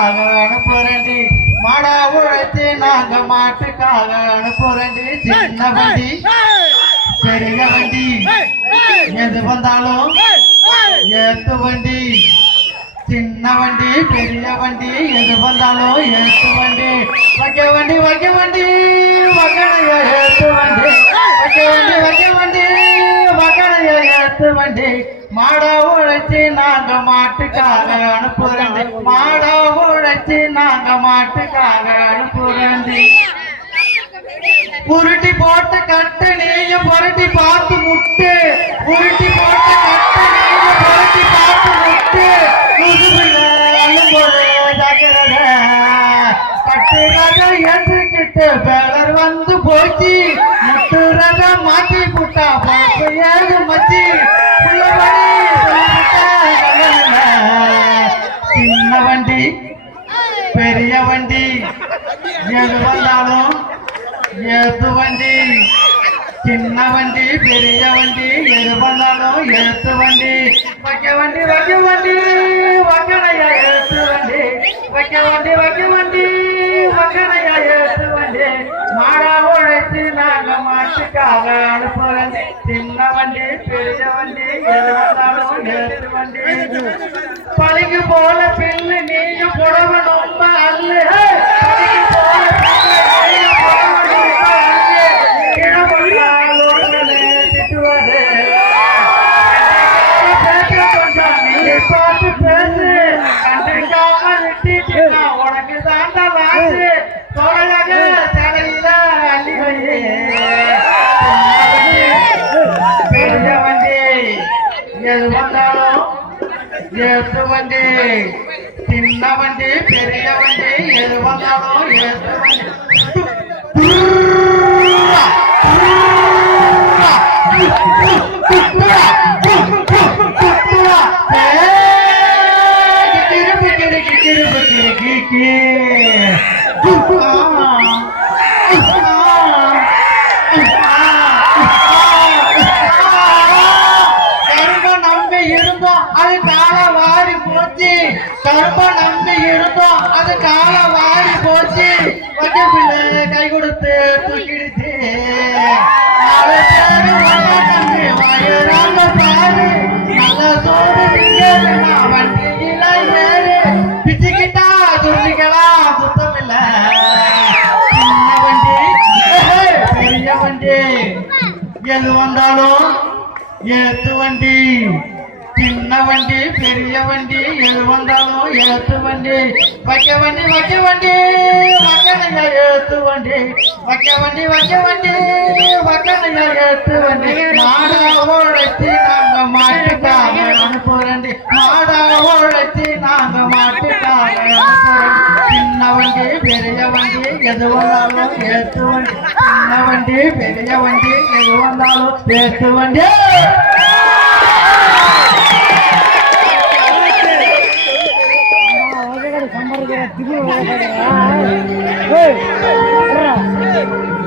மாட்டுக்காக அனுப்புறண்டி மாடா உழைச்சி நாங்க மாட்டுக்காக அனுப்புறண்டி சின்ன வண்டி பெரிய வண்டி எது வந்தாலும் ஏத்து வண்டி சின்ன வண்டி பெரிய வண்டி எது வந்தாலும் ஏத்து வண்டி வைக்க வண்டி வக்கணைய ஏத்து வண்டி வைக்க வண்டி வக்கணைய ஏத்து வண்டி மாடா உழைச்சி நாங்க மாட்டுக்காக அனுப்புறண்டி மாடா உழைச்சி நாங்க மாட்டுக்காக அனுப்புறண்டி உருட்டி போட்ட கட்டு நீயும் புரட்டி பார்த்து முட்டு உருட்டி போட்ட கட்டு நீயும் புரட்டி பார்த்து முட்டு கட்டுறத ஏற்றுக்கிட்டு பேலர் வந்து போச்சு முட்டுறத மாத்தி புட்டா பார்த்து ஏழு மச்சி சின்ன வண்டி பெரிய வண்டி எது வந்தாலும் ஏத்து வண்டி சின்ன வண்டி பெரிய வண்டி எது வந்தாலும் ஏத்து வண்டி வைக்க வண்டி வக்கணையா ஏத்து வண்டி வைக்க வண்டி வக்கணையா ஏத்து வண்டி மாடா உழைச்சி நாங்க மாட்டுக்காக அனுப்புறண்டி சின்ன வண்டி பெரிய வண்டி எது வந்தாலும் ஏத்து வண்டி பழிக்கு போல பில்லு நீயும் புடவை ரொம்ப அல்ல பார்த்து பேசு கண்டிக்காம விட்டுச்சுன்னா உனக்கு தாண்டா வாசு தொடராக தலையில அள்ளி வையே பெரிய வண்டி எது வந்தாலும் ஏத்து வண்டி சின்ன வண்டி பெரிய வண்டி எது வந்தாலும் ஏத்து வண்டி கருப்ப நம்பி இருந்தோம் அது கால வாடி போச்சு வச்ச பிள்ளை கை கொடுத்து தூக்கிடுச்சு வயிறாங்க பாரு நல்ல சோறு வண்டியில ஏறு பிச்சுக்கிட்டா துணிக்கலாம் சுத்தம் இல்ல சின்ன வண்டி பெரிய வண்டி எது வந்தாலும் ஏத்து வண்டி சின்ன வண்டி பெரிய வண்டி எது வந்தாலும் ஏத்து வண்டி வைக்க வண்டி வக்கணையா ஏத்து வண்டி வைக்க வண்டி வக்கணையா ஏத்து வண்டி மாடா உழைச்சி நாங்க மாட்டுக்காக அனுப்புறண்டி மாடா உழைச்சி நாங்க மாட்டுக்காக அனுப்புறண்டி சின்ன வண்டி பெரிய வண்டி எது வந்தாலும் ஏத்து வண்டி சின்ன வண்டி பெரிய வண்டி எது வந்தாலும் ஏத்து வண்டி